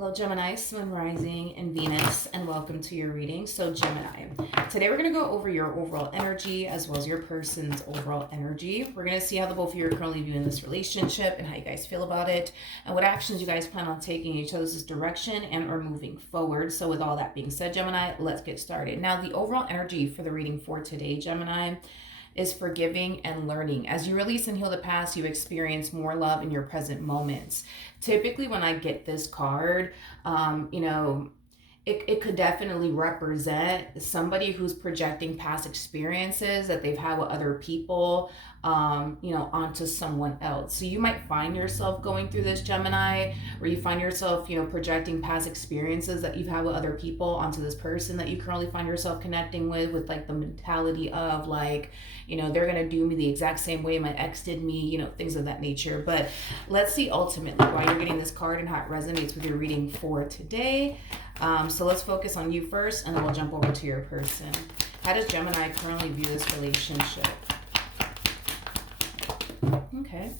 Hello, Gemini, Sun Rising, and Venus, and welcome to your reading. So, Gemini, today we're going to go over your overall energy as well as your person's overall energy. We're going to see how the both of you are currently viewing this relationship and how you guys feel about it, and what actions you guys plan on taking in each other's direction and or moving forward. So, with all that being said, Gemini, let's get started. Now, the overall energy for the reading for today, Gemini, is forgiving and learning. As you release and heal the past, you experience more love in your present moments. Typically, when I get this card, it could definitely represent somebody who's projecting past experiences that they've had with other people, onto someone else. So you might find yourself going through this, Gemini, where you find yourself, projecting past experiences that you've had with other people onto this person that you currently find yourself connecting with like the mentality of like, they're going to do me the exact same way my ex did me, things of that nature. But let's see ultimately why you're getting this card and how it resonates with your reading for today. So let's focus on you first, and then we'll jump over to your person. How does Gemini currently view this relationship? Okay.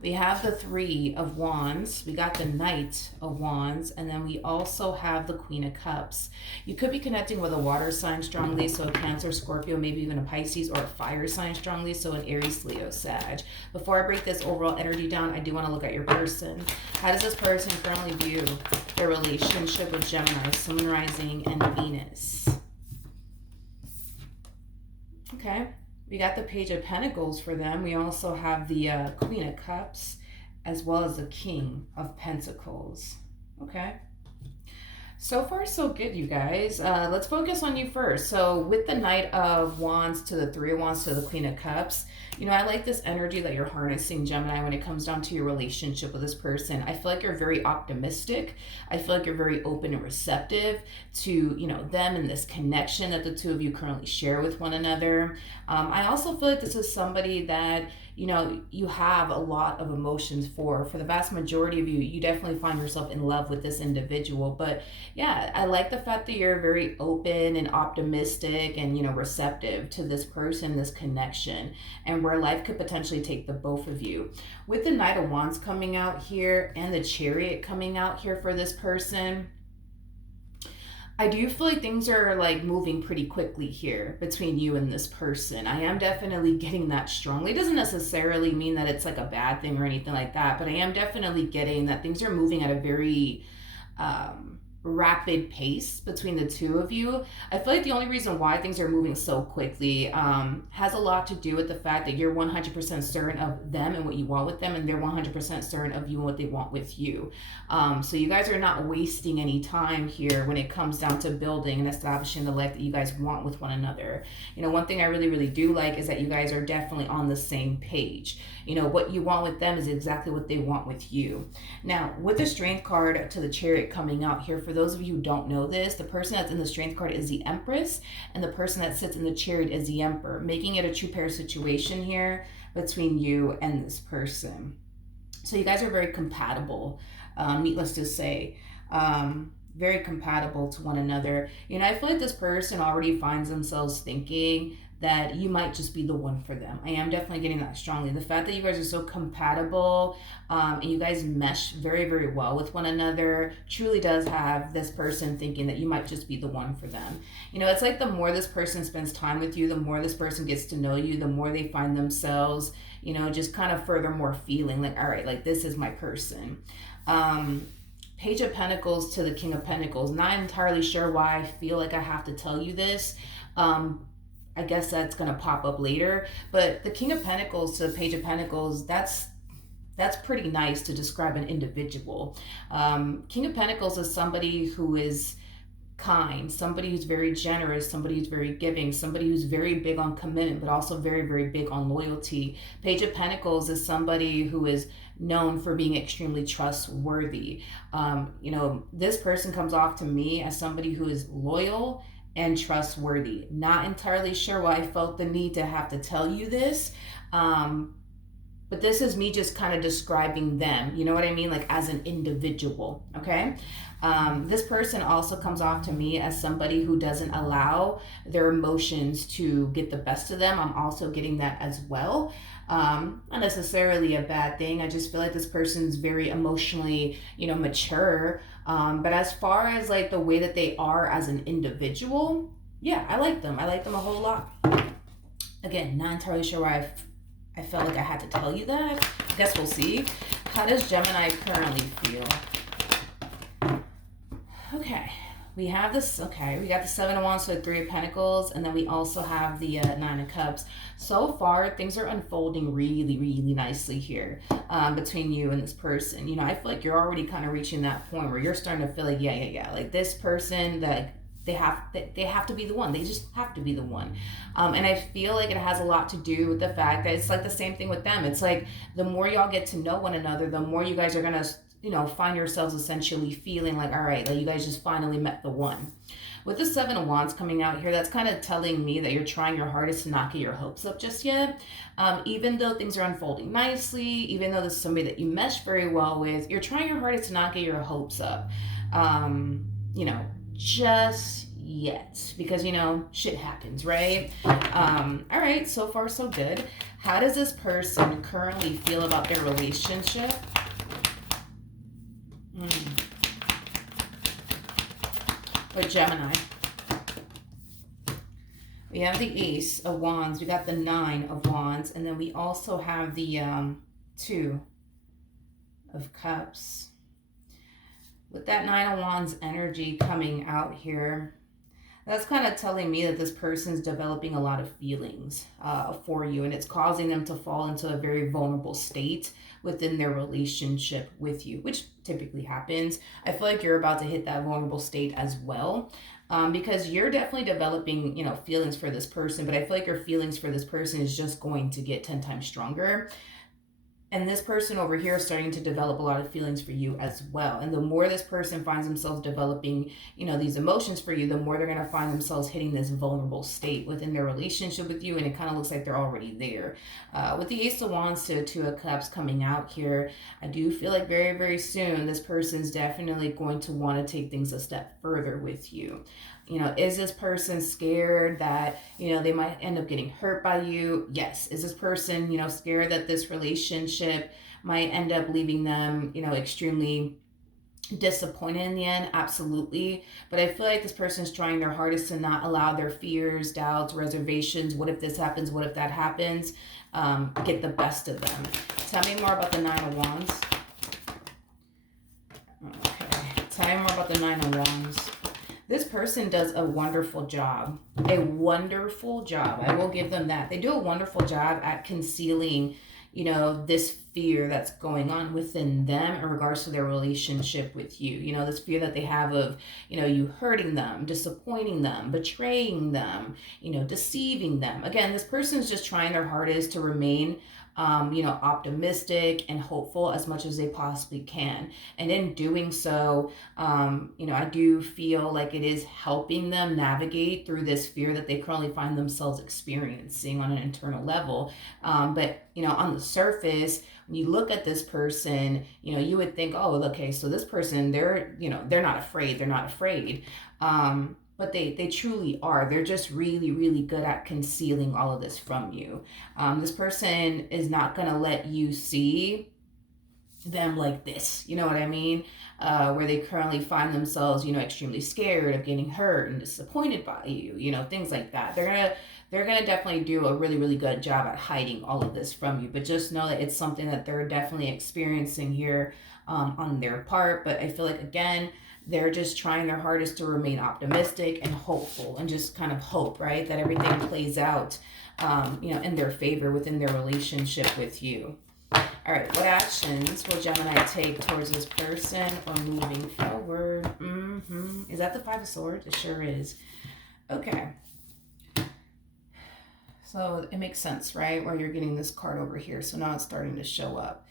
We have the Three of Wands, we got the Knight of Wands, and then we also have the Queen of Cups. You could be connecting with a water sign strongly, so a Cancer, Scorpio, maybe even a Pisces, or a fire sign strongly, so an Aries, Leo, Sag. Before I break this overall energy down, I do want to look at your person. How does this person currently view their relationship with Gemini, Sun, Rising, and Venus? Okay. We got the Page of Pentacles for them. We also have the Queen of Cups as well as the King of Pentacles. Okay. So far, so good, you guys. Let's focus on you first. So with the Knight of Wands to the Three of Wands to the Queen of Cups, I like this energy that you're harnessing, Gemini, when it comes down to your relationship with this person. I feel like you're very optimistic. I feel like you're very open and receptive to, them and this connection that the two of you currently share with one another. I also feel like this is somebody that, you have a lot of emotions for. For the vast majority of you, you definitely find yourself in love with this individual. But yeah, I like the fact that you're very open and optimistic and, receptive to this person, this connection, and where life could potentially take the both of you. With the Knight of Wands coming out here and the Chariot coming out here for this person, I do feel like things are like moving pretty quickly here between you and this person. I am definitely getting that strongly. It doesn't necessarily mean that it's like a bad thing or anything like that, but I am definitely getting that things are moving at a very rapid pace between the two of you. I feel like the only reason why things are moving so quickly has a lot to do with the fact that you're 100% certain of them and what you want with them, and they're 100% certain of you and what they want with you. So you guys are not wasting any time here when it comes down to building and establishing the life that you guys want with one another. One thing I really, really do like is that you guys are definitely on the same page. What you want with them is exactly what they want with you. Now, with the Strength card to the Chariot coming out here, for those of you who don't know this, the person that's in the Strength card is the Empress, and the person that sits in the Chariot is the Emperor, making it a true pair situation here between you and this person. So you guys are very compatible, needless to say. Very compatible to one another. I feel like this person already finds themselves thinking that you might just be the one for them. I am definitely getting that strongly. The fact that you guys are so compatible and you guys mesh very, very well with one another truly does have this person thinking that you might just be the one for them. It's like the more this person spends time with you, the more this person gets to know you, the more they find themselves, just kind of furthermore feeling like, all right, like this is my person. Page of Pentacles to the King of Pentacles. Not entirely sure why I feel like I have to tell you this. I guess that's going to pop up later. But the King of Pentacles to the Page of Pentacles, that's pretty nice to describe an individual. King of Pentacles is somebody who is kind, somebody who's very generous, somebody who's very giving, somebody who's very big on commitment, but also very, very big on loyalty. Page of Pentacles is somebody who is known for being extremely trustworthy. This person comes off to me as somebody who is loyal and trustworthy. Not entirely sure why I felt the need to have to tell you this. but this is me just kind of describing them, you know what I mean, like as an individual. Okay. This person also comes off to me as somebody who doesn't allow their emotions to get the best of them. I'm also getting that as well. Not necessarily a bad thing. I just feel like this person's very emotionally, mature. But as far as like the way that they are as an individual, yeah, I like them. I like them a whole lot. Again, not entirely sure why I felt like I had to tell you that. I guess we'll see. How does Gemini currently feel? Okay, we have this. Okay, we got the Seven of Wands, so the Three of Pentacles, and then we also have the Nine of Cups. So far, things are unfolding really, really nicely here between you and this person. I feel like you're already kind of reaching that point where you're starting to feel like, yeah. Like this person, that they have to be the one. They just have to be the one. And I feel like it has a lot to do with the fact that it's like the same thing with them. It's like the more y'all get to know one another, the more you guys are gonna find yourselves essentially feeling like, all right, like you guys just finally met the one. With the Seven of Wands coming out here, that's kind of telling me that you're trying your hardest to not get your hopes up just yet. Even though things are unfolding nicely, even though this is somebody that you mesh very well with, you're trying your hardest to not get your hopes up. Just yet, because shit happens, right? All right, so far so good. How does this person currently feel about their relationship? With Gemini, we have the Ace of Wands, we got the Nine of Wands, and then we also have the Two of Cups. With that Nine of Wands energy coming out here, that's kind of telling me that this person's developing a lot of feelings for you, and it's causing them to fall into a very vulnerable state within their relationship with you, which typically happens. I feel like you're about to hit that vulnerable state as well, because you're definitely developing, feelings for this person, but I feel like your feelings for this person is just going to get 10 times stronger. And this person over here is starting to develop a lot of feelings for you as well. And the more this person finds themselves developing, these emotions for you, the more they're going to find themselves hitting this vulnerable state within their relationship with you. And it kind of looks like they're already there. With the Ace of Wands to Two of Cups coming out here, I do feel like very, very soon this person's definitely going to want to take things a step further with you. Is this person scared that, they might end up getting hurt by you? Yes. Is this person, scared that this relationship might end up leaving them, extremely disappointed in the end? Absolutely. But I feel like this person is trying their hardest to not allow their fears, doubts, reservations, what if this happens, what if that happens, get the best of them. Tell me more about the Nine of Wands. Okay. Tell me more about the Nine of Wands. This person does a wonderful job. A wonderful job. I will give them that. They do a wonderful job at concealing, this fear that's going on within them in regards to their relationship with you. This fear that they have of, you hurting them, disappointing them, betraying them, deceiving them. Again, this person's just trying their hardest to remain optimistic and hopeful as much as they possibly can. And in doing so, I do feel like it is helping them navigate through this fear that they currently find themselves experiencing on an internal level. But on the surface, when you look at this person, you would think, oh, okay, so this person, they're not afraid. They're not afraid. But they truly are. They're just really, really good at concealing all of this from you. This person is not going to let you see them like this, you know what I mean? Where they currently find themselves, extremely scared of getting hurt and disappointed by you, things like that. They're gonna definitely do a really, really good job at hiding all of this from you. But just know that it's something that they're definitely experiencing here on their part. But I feel like, again, they're just trying their hardest to remain optimistic and hopeful and just kind of hope, right, that everything plays out, in their favor within their relationship with you. All right, what actions will Gemini take towards this person or moving forward? Is that the Five of Swords? It sure is. Okay. So it makes sense, right? Where you're getting this card over here. So now it's starting to show up.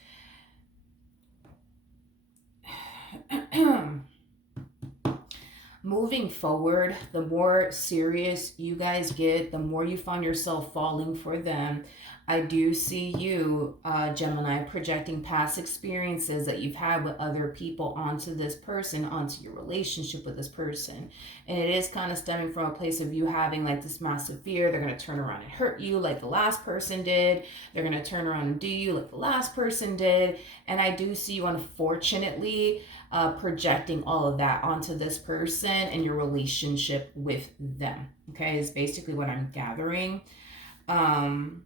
moving forward, the more serious you guys get, the more you find yourself falling for them. I do see you, Gemini, projecting past experiences that you've had with other people onto this person, onto your relationship with this person. And it is kind of stemming from a place of you having like this massive fear. They're going to turn around and hurt you like the last person did. They're going to turn around and do you like the last person did. And I do see you, unfortunately, projecting all of that onto this person and your relationship with them. Okay, is basically what I'm gathering. Um,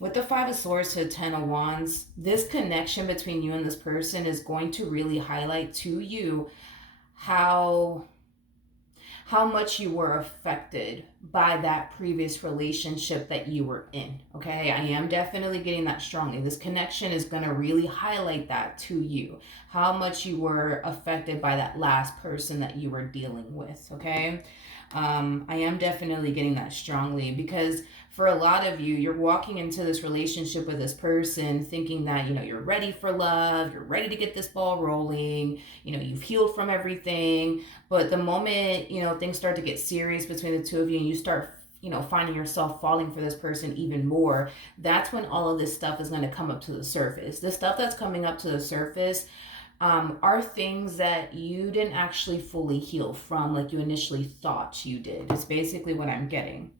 with the Five of Swords to the Ten of Wands, this connection between you and this person is going to really highlight to you how much you were affected by that previous relationship that you were in. Okay, I am definitely getting that strongly. This connection is going to really highlight that to you, how much you were affected by that last person that you were dealing with. Okay, I am definitely getting that strongly, because for a lot of you, you're walking into this relationship with this person thinking that, you're ready for love, you're ready to get this ball rolling, you've healed from everything. But the moment, things start to get serious between the two of you and you start, finding yourself falling for this person even more, that's when all of this stuff is going to come up to the surface. The stuff that's coming up to the surface are things that you didn't actually fully heal from like you initially thought you did. It's basically what I'm getting.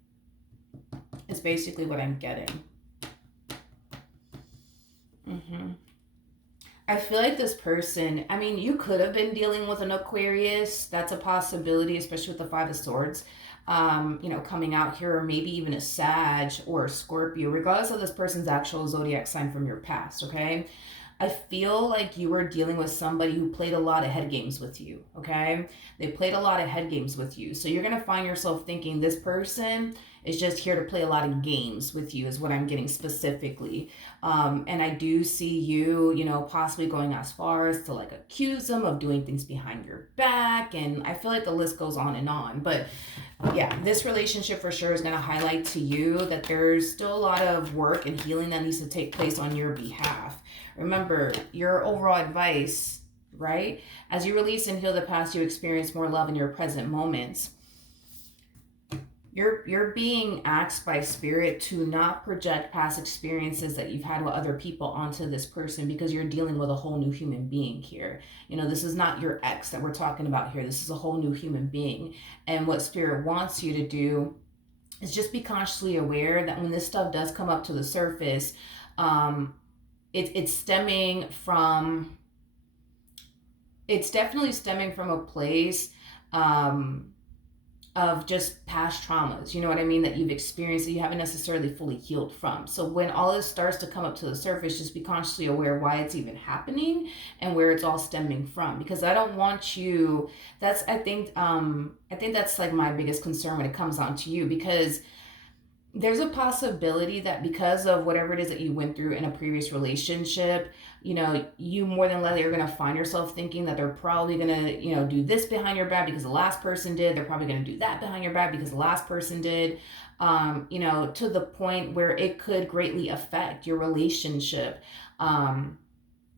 I feel like this person, you could have been dealing with an Aquarius. That's a possibility, especially with the Five of Swords, coming out here, or maybe even a Sag or a Scorpio, regardless of this person's actual zodiac sign from your past, okay? I feel like you were dealing with somebody who played a lot of head games with you, okay? They played a lot of head games with you. So you're going to find yourself thinking this person is just here to play a lot of games with you, is what I'm getting specifically. And I do see you, possibly going as far as to like accuse them of doing things behind your back. And I feel like the list goes on and on. But yeah, this relationship for sure is going to highlight to you that there's still a lot of work and healing that needs to take place on your behalf. Remember, your overall advice, right? As you release and heal the past, you experience more love in your present moments. You're being asked by spirit to not project past experiences that you've had with other people onto this person, because you're dealing with a whole new human being here. This is not your ex that we're talking about here. This is a whole new human being. And what spirit wants you to do is just be consciously aware that when this stuff does come up to the surface, it's definitely stemming from a place of just past traumas, you know what I mean, that you've experienced that you haven't necessarily fully healed from. So when all this starts to come up to the surface, just be consciously aware why it's even happening and where it's all stemming from. Because I don't want you, I think that's like my biggest concern when it comes down to you, because there's a possibility that because of whatever it is that you went through in a previous relationship, you more than likely are going to find yourself thinking that they're probably going to, do this behind your back because the last person did. They're probably going to do that behind your back because the last person did, to the point where it could greatly affect your relationship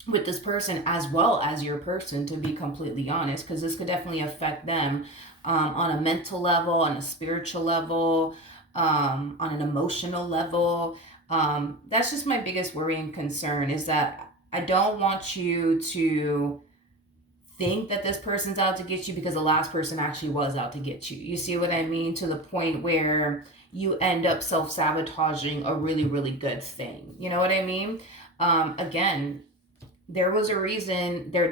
with this person, as well as your person, to be completely honest, because this could definitely affect them on a mental level, on a spiritual level, on an emotional level. That's just my biggest worry and concern, is that I don't want you to think that this person's out to get you because the last person actually was out to get you. You see what I mean? To the point where you end up self-sabotaging a really, really good thing. You know what I mean? Again, there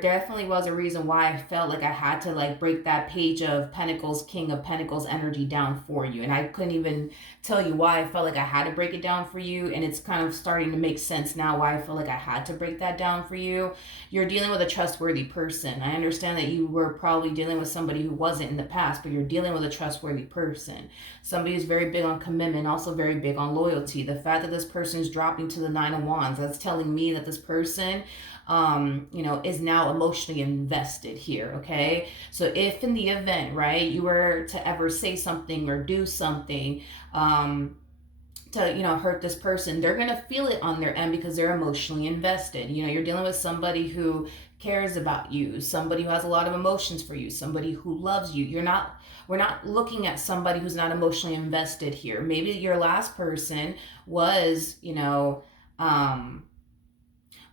definitely was a reason why I felt like I had to like break that Page of Pentacles, King of Pentacles energy down for you. And I couldn't even tell you why I felt like I had to break it down for you. And it's kind of starting to make sense now why I feel like I had to break that down for you. You're dealing with a trustworthy person. I understand that you were probably dealing with somebody who wasn't in the past, but you're dealing with a trustworthy person. Somebody who's very big on commitment, also very big on loyalty. The fact that this person is dropping to the Nine of Wands, that's telling me that this person is now emotionally invested here, okay? So if in the event, right, you were to ever say something or do something to, hurt this person, they're going to feel it on their end because they're emotionally invested. You're dealing with somebody who cares about you, somebody who has a lot of emotions for you, somebody who loves you. We're not looking at somebody who's not emotionally invested here. Maybe your last person was,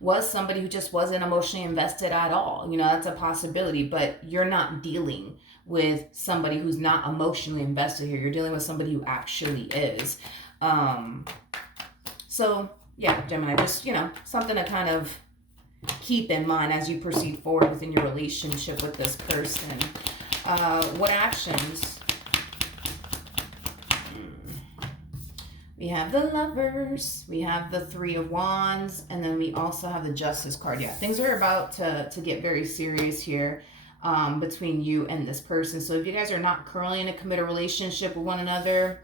was somebody who just wasn't emotionally invested at all. That's a possibility, but you're not dealing with somebody who's not emotionally invested here. You're dealing with somebody who actually is. So yeah, Gemini, just, something to kind of keep in mind as you proceed forward within your relationship with this person. What actions? We have the Lovers, we have the Three of Wands, and then we also have the Justice card. Yeah, things are about to get very serious here between you and this person. So if you guys are not currently in a committed relationship with one another,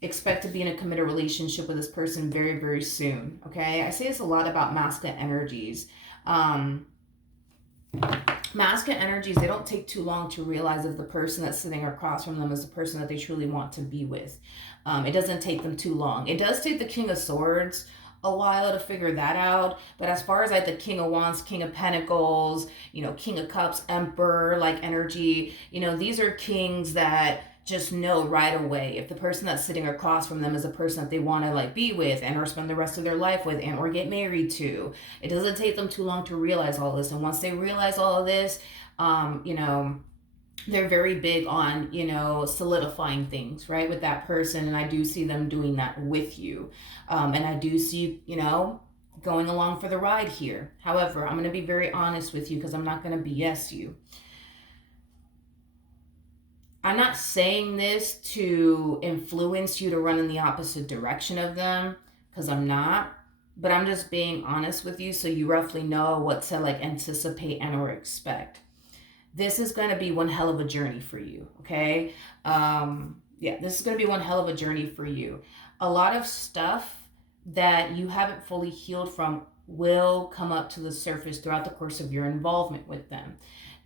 expect to be in a committed relationship with this person very, very soon, okay? I say this a lot about masculine energies. Masculine energies, they don't take too long to realize if the person that's sitting across from them is the person that they truly want to be with. It doesn't take them too long. It does take the King of Swords a while to figure that out. But as far as like the King of Wands, King of Pentacles, King of Cups, Emperor like energy, these are kings that just know right away if the person that's sitting across from them is a person that they want to like be with and or spend the rest of their life with and or get married to. It doesn't take them too long to realize all this. And once they realize all of this, they're very big on, solidifying things, right, with that person. And I do see them doing that with you. And I do see, going along for the ride here. However, I'm going to be very honest with you because I'm not going to BS you. I'm not saying this to influence you to run in the opposite direction of them, because I'm not. But I'm just being honest with you so you roughly know what to like anticipate and or expect. This is going to be one hell of a journey for you, okay? This is going to be one hell of a journey for you. A lot of stuff that you haven't fully healed from will come up to the surface throughout the course of your involvement with them.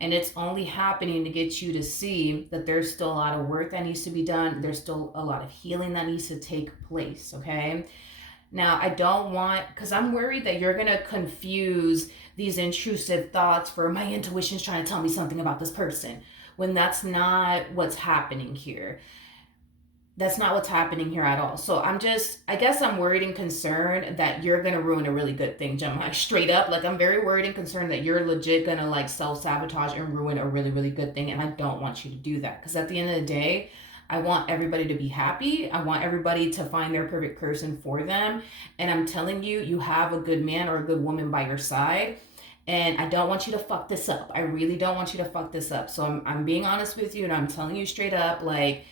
And it's only happening to get you to see that there's still a lot of work that needs to be done. There's still a lot of healing that needs to take place, okay? Now, I don't want, because I'm worried that you're going to confuse these intrusive thoughts for my intuition's trying to tell me something about this person, when that's not what's happening here. That's not what's happening here at all. So I guess I'm worried and concerned that you're going to ruin a really good thing, Gemini. Straight up, like I'm very worried and concerned that you're legit going to like self-sabotage and ruin a really, really good thing. And I don't want you to do that, because at the end of the day, I want everybody to be happy. I want everybody to find their perfect person for them. And I'm telling you, you have a good man or a good woman by your side. And I don't want you to fuck this up. I really don't want you to fuck this up. So I'm being honest with you, and I'm telling you straight up, like,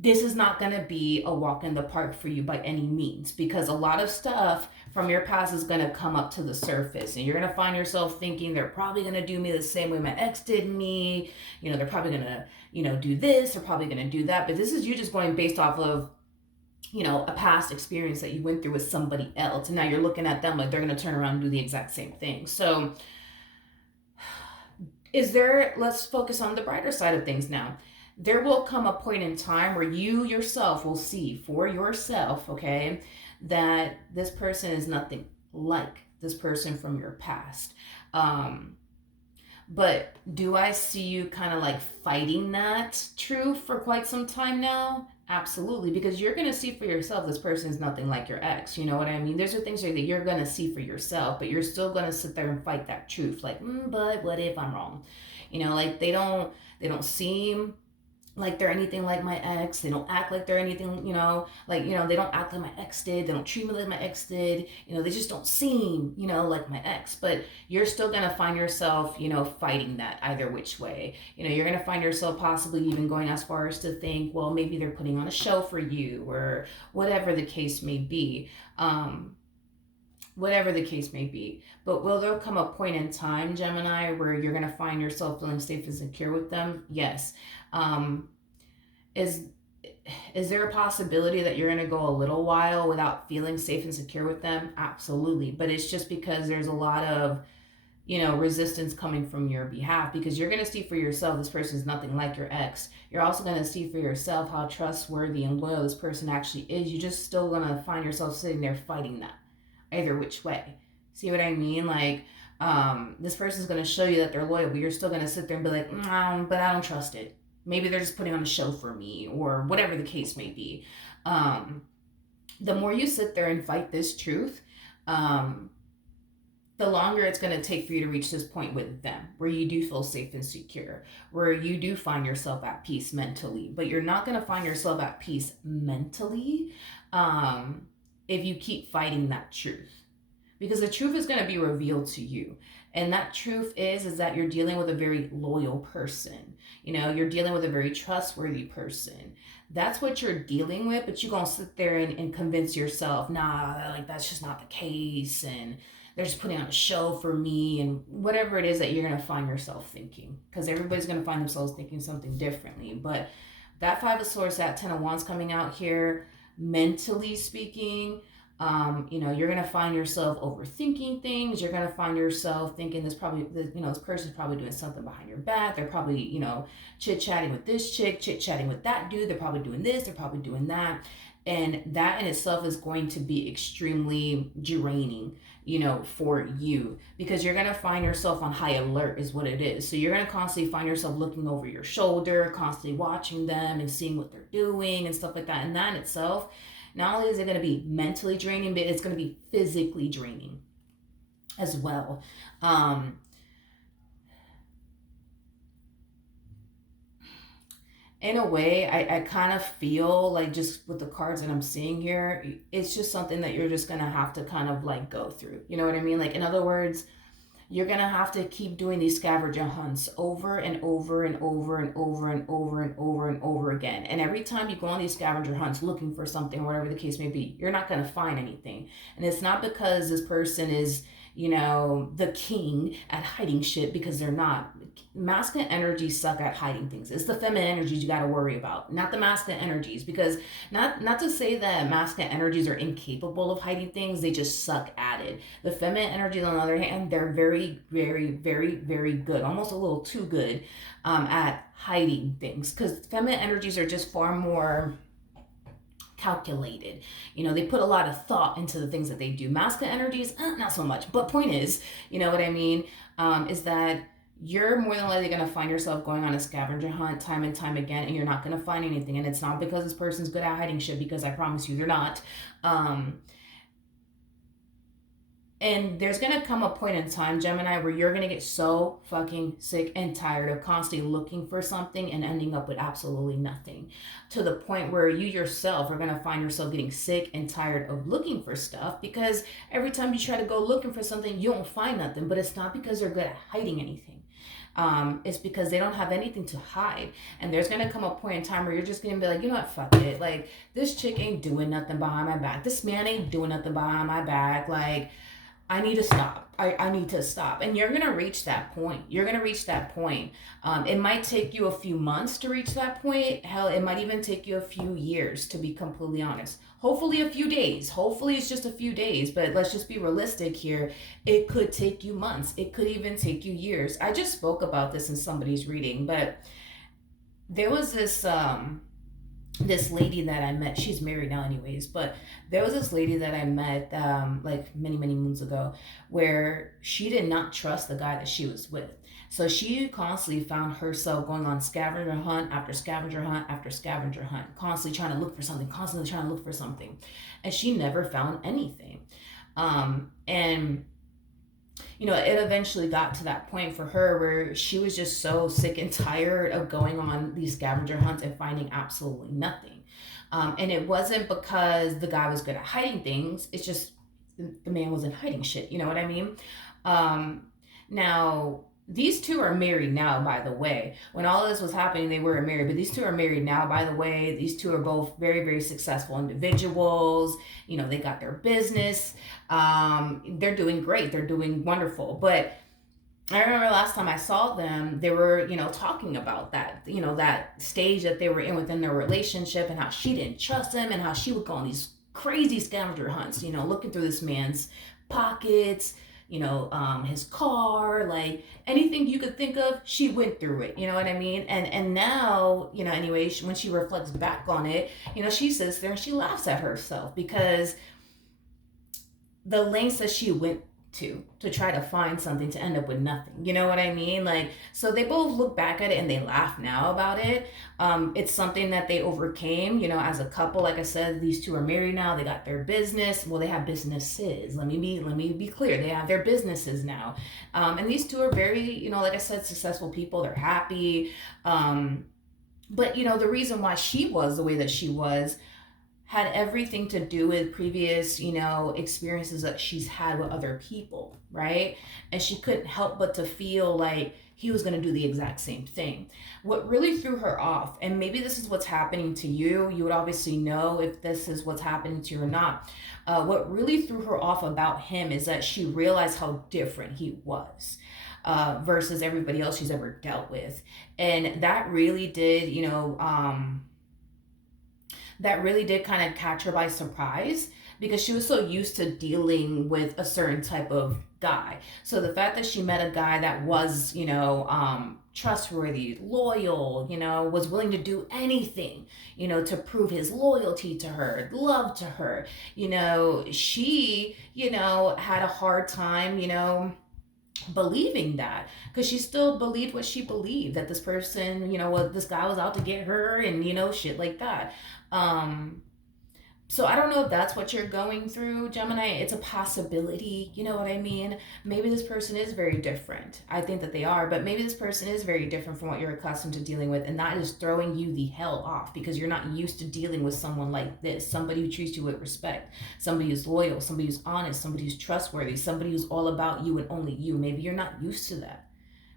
this is not going to be a walk in the park for you by any means, because a lot of stuff from your past is going to come up to the surface, and you're going to find yourself thinking they're probably going to do me the same way my ex did me. They're probably going to, do this, they're probably going to do that. But this is you just going based off of, a past experience that you went through with somebody else. And now you're looking at them like they're going to turn around and do the exact same thing. So let's focus on the brighter side of things now. There will come a point in time where you yourself will see for yourself, okay, that this person is nothing like this person from your past. But do I see you kind of like fighting that truth for quite some time now? Absolutely, because you're going to see for yourself this person is nothing like your ex. You know what I mean? There's things that you're going to see for yourself, but you're still going to sit there and fight that truth. Like, but what if I'm wrong? Like they don't seem like they're anything like my ex. They don't act like they're anything, they don't act like my ex did. They don't treat me like my ex did. They just don't seem, like my ex. But you're still going to find yourself, fighting that either which way. You're going to find yourself possibly even going as far as to think, well, maybe they're putting on a show for you, or whatever the case may be. Whatever the case may be. But will there come a point in time, Gemini, where you're going to find yourself feeling safe and secure with them? Yes. Is there a possibility that you're going to go a little while without feeling safe and secure with them? Absolutely. But it's just because there's a lot of, resistance coming from your behalf, because you're going to see for yourself this person is nothing like your ex. You're also going to see for yourself how trustworthy and loyal this person actually is. You're just still going to find yourself sitting there fighting that either which way. See what I mean? Like, this person's gonna show you that they're loyal, but you're still gonna sit there and be like, but I don't trust it. Maybe they're just putting on a show for me, or whatever the case may be. Um, the more you sit there and fight this truth, um, the longer it's going to take for you to reach this point with them where you do feel safe and secure, where you do find yourself at peace mentally. But you're not going to find yourself at peace mentally um, if you keep fighting that truth, because the truth is going to be revealed to you. And that truth is that you're dealing with a very loyal person. You know, you're dealing with a very trustworthy person. That's what you're dealing with, but you're going to sit there and convince yourself, nah, like that's just not the case, and they're just putting on a show for me, and whatever it is that you're going to find yourself thinking, because everybody's going to find themselves thinking something differently. But that Five of Swords, that Ten of Wands coming out here, mentally speaking, you're gonna find yourself overthinking things. You're gonna find yourself thinking this person's probably doing something behind your back. They're probably, chit chatting with this chick, chit chatting with that dude. They're probably doing this. They're probably doing that, and that in itself is going to be extremely draining, for you, because you're gonna find yourself on high alert, is what it is. So you're gonna constantly find yourself looking over your shoulder, constantly watching them and seeing what they're doing and stuff like that. And that in itself, not only is it going to be mentally draining, but it's going to be physically draining as well. In a way, I kind of feel like, just with the cards that I'm seeing here, it's just something that you're just going to have to kind of like go through. You know what I mean? Like, in other words, you're going to have to keep doing these scavenger hunts over and over and over and over and over and over and over again. And every time you go on these scavenger hunts looking for something, whatever the case may be, you're not going to find anything. And it's not because this person is, the king at hiding shit, because they're not. Masculine energies suck at hiding things. It's the feminine energies you got to worry about, not the masculine energies. Because not to say that masculine energies are incapable of hiding things, they just suck at it. The feminine energies, on the other hand, they're very, very, very, very good, almost a little too good at hiding things, because feminine energies are just far more calculated. They put a lot of thought into the things that they do. Masculine energies, not so much. But point is, you know what I mean, is that you're more than likely going to find yourself going on a scavenger hunt time and time again, and you're not going to find anything. And it's not because this person's good at hiding shit, because I promise you they're not. And there's going to come a point in time, Gemini, where you're going to get so fucking sick and tired of constantly looking for something and ending up with absolutely nothing, to the point where you yourself are going to find yourself getting sick and tired of looking for stuff, because every time you try to go looking for something, you don't find nothing. But it's not because they're good at hiding anything. It's because they don't have anything to hide. And there's going to come a point in time where you're just going to be like, you know what, fuck it. Like, this chick ain't doing nothing behind my back. This man ain't doing nothing behind my back. Like, I need to stop. I need to stop. And you're going to reach that point. You're going to reach that point. It might take you a few months to reach that point. Hell, it might even take you a few years, to be completely honest. Hopefully a few days. Hopefully it's just a few days. But let's just be realistic here. It could take you months. It could even take you years. I just spoke about this in somebody's reading. But there was this lady that I met. She's married now anyways, but there was this lady that I met like many, many moons ago, where she did not trust the guy that she was with. So she constantly found herself going on scavenger hunt after scavenger hunt after scavenger hunt, constantly trying to look for something, and she never found anything. And it eventually got to that point for her where she was just so sick and tired of going on these scavenger hunts and finding absolutely nothing. And it wasn't because the guy was good at hiding things. It's just the man wasn't hiding shit. You know what I mean? Now, these two are married now, by the way. When all of this was happening, they weren't married, but these two are married now, by the way. These two are both very, very successful individuals. They got their business. They're doing great. They're doing wonderful. But I remember last time I saw them, they were, talking about that, that stage that they were in within their relationship, and how she didn't trust him, and how she would go on these crazy scavenger hunts, looking through this man's pockets, his car, like anything you could think of, she went through it. You know what I mean? And now, anyway, when she reflects back on it, she sits there and she laughs at herself, because the lengths that she went to try to find something to end up with nothing. You know what I mean? Like, so they both look back at it and they laugh now about it. It's something that they overcame, as a couple. Like I said, these two are married now. They got their business. Well, they have businesses. Let me be clear. They have their businesses now. And these two are very, like I said, successful people. They're happy. But the reason why she was the way that she was had everything to do with previous, experiences that she's had with other people, right? And she couldn't help but to feel like he was going to do the exact same thing. What really threw her off, and maybe this is what's happening to you, you would obviously know if this is what's happening to you or not. What really threw her off about him is that she realized how different he was. Versus everybody else she's ever dealt with. And that really did, that really did kind of catch her by surprise because she was so used to dealing with a certain type of guy. So the fact that she met a guy that was, trustworthy, loyal, was willing to do anything, to prove his loyalty to her, love to her, she, had a hard time, believing that because she still believed what she believed, that this person, what this guy was out to get her and shit like that. So I don't know if that's what you're going through, Gemini. It's a possibility, you know what I mean? Maybe this person is very different. I think that they are, but maybe this person is very different from what you're accustomed to dealing with, and that is throwing you the hell off because you're not used to dealing with someone like this, somebody who treats you with respect, somebody who's loyal, somebody who's honest, somebody who's trustworthy, somebody who's all about you and only you. Maybe you're not used to that.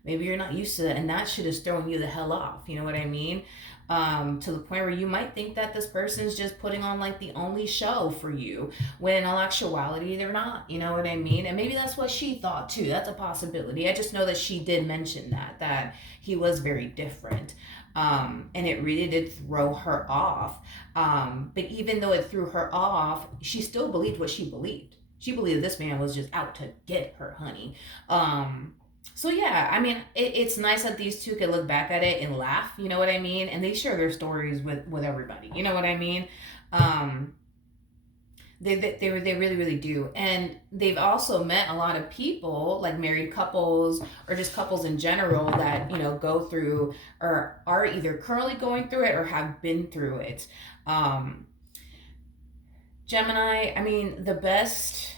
Maybe you're not used to that, and that shit is throwing you the hell off. You know what I mean? To the point where you might think that this person's just putting on like the only show for you, when in all actuality they're not. You know what I mean? And maybe that's what she thought too. That's a possibility. I just know that she did mention that he was very different. And it really did throw her off. But even though it threw her off, she still believed what she believed. She believed this man was just out to get her, honey. So yeah, I mean, it's nice that these two can look back at it and laugh, you know what I mean? And they share their stories with everybody, you know what I mean? They really, really do. And they've also met a lot of people, like married couples or just couples in general that, go through or are either currently going through it or have been through it. Gemini, I mean, the best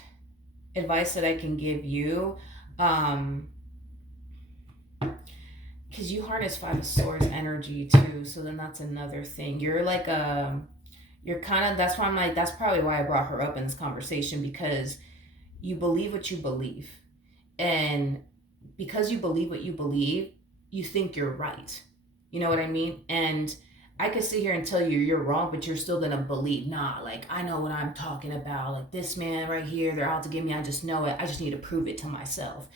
advice that I can give you, because you harness Five of Swords energy too, so then that's another thing. You're like you're kind of, that's why I'm like, that's probably why I brought her up in this conversation, because you believe what you believe, and because you believe what you believe, you think you're right. You know what I mean? And I could sit here and tell you you're wrong, but you're still gonna believe, nah, like I know what I'm talking about. Like this man right here, they're out to get me. I just know it. I just need to prove it to myself.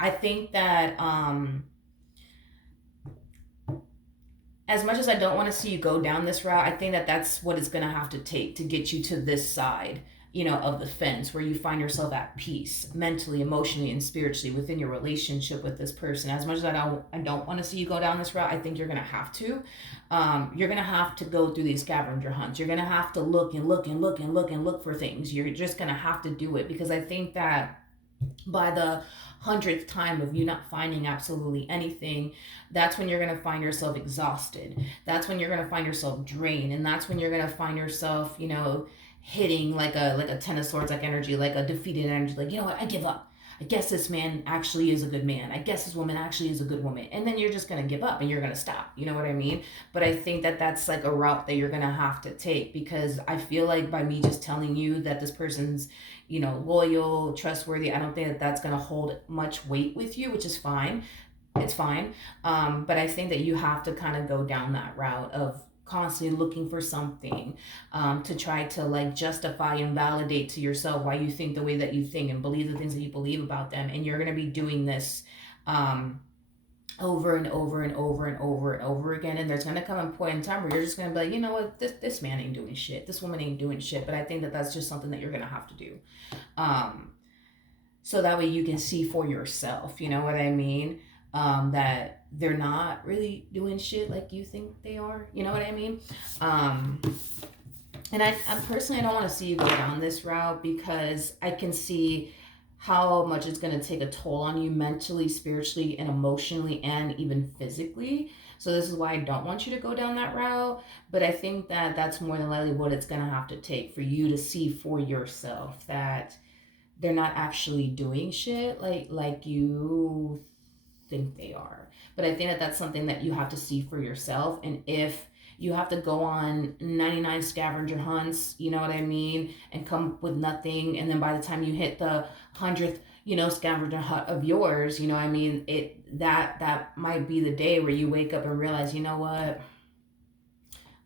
I think that as much as I don't want to see you go down this route, I think that that's what it's going to have to take to get you to this side, of the fence, where you find yourself at peace mentally, emotionally, and spiritually within your relationship with this person. As much as I don't want to see you go down this route, I think you're going to have to. You're going to have to go through these scavenger hunts. You're going to have to look and look and look and look and look for things. You're just going to have to do it, because I think that by the 100th time of you not finding absolutely anything, that's when you're going to find yourself exhausted. That's when you're going to find yourself drained, and that's when you're going to find yourself, hitting like a Ten of Swords like energy, like a defeated energy, like, you know what, I give up. I guess this man actually is a good man. I guess this woman actually is a good woman. And then you're just going to give up and you're going to stop. You know what I mean? But I think that that's like a route that you're going to have to take, because I feel like by me just telling you that this person's, loyal, trustworthy, I don't think that that's going to hold much weight with you, which is fine. It's fine. But I think that you have to kind of go down that route of constantly looking for something to try to like justify and validate to yourself why you think the way that you think and believe the things that you believe about them. And you're going to be doing this over and over and over and over and over again. And there's going to come a point in time where you're just going to be like, you know what, this man ain't doing shit. This woman ain't doing shit. But I think that that's just something that you're going to have to do. So that way you can see for yourself, you know what I mean? That they're not really doing shit like you think they are. You know what I mean? And I personally, I don't want to see you go down this route, because I can see how much it's going to take a toll on you mentally, spiritually, and emotionally, and even physically. So this is why I don't want you to go down that route. But I think that that's more than likely what it's going to have to take for you to see for yourself that they're not actually doing shit like you think they are. But I think that that's something that you have to see for yourself. And if you have to go on 99 scavenger hunts, you know what I mean, and come with nothing, and then by the time you hit the 100th, scavenger hunt of yours, you know what I mean, that might be the day where you wake up and realize, you know what,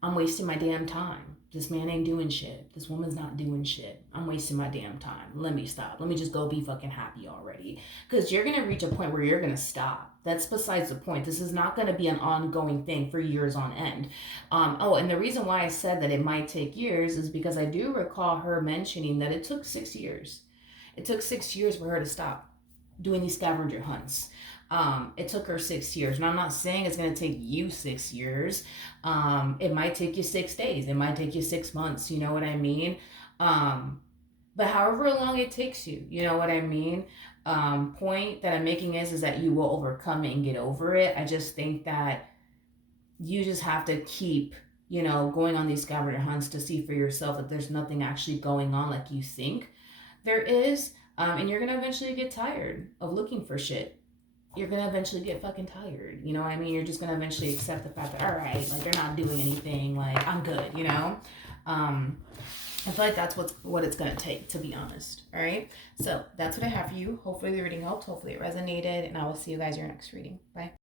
I'm wasting my damn time. This man ain't doing shit. This woman's not doing shit. I'm wasting my damn time. Let me stop. Let me just go be fucking happy already. Because you're going to reach a point where you're going to stop. That's besides the point. This is not going to be an ongoing thing for years on end. And the reason why I said that it might take years is because I do recall her mentioning that it took 6 years. It took 6 years for her to stop doing these scavenger hunts. It took her 6 years. And I'm not saying it's going to take you 6 years. It might take you 6 days. It might take you 6 months. You know what I mean? But however long it takes you, you know what I mean? Point that I'm making is that you will overcome it and get over it. I just think that you just have to keep, going on these scavenger hunts to see for yourself that there's nothing actually going on like you think there is. And you're going to eventually get tired of looking for shit. You're going to eventually get fucking tired. You know what I mean? You're just going to eventually accept the fact that, all right, like they're not doing anything. Like I'm good, I feel like that's what it's going to take, to be honest. All right. So that's what I have for you. Hopefully the reading helped. Hopefully it resonated. And I will see you guys in your next reading. Bye.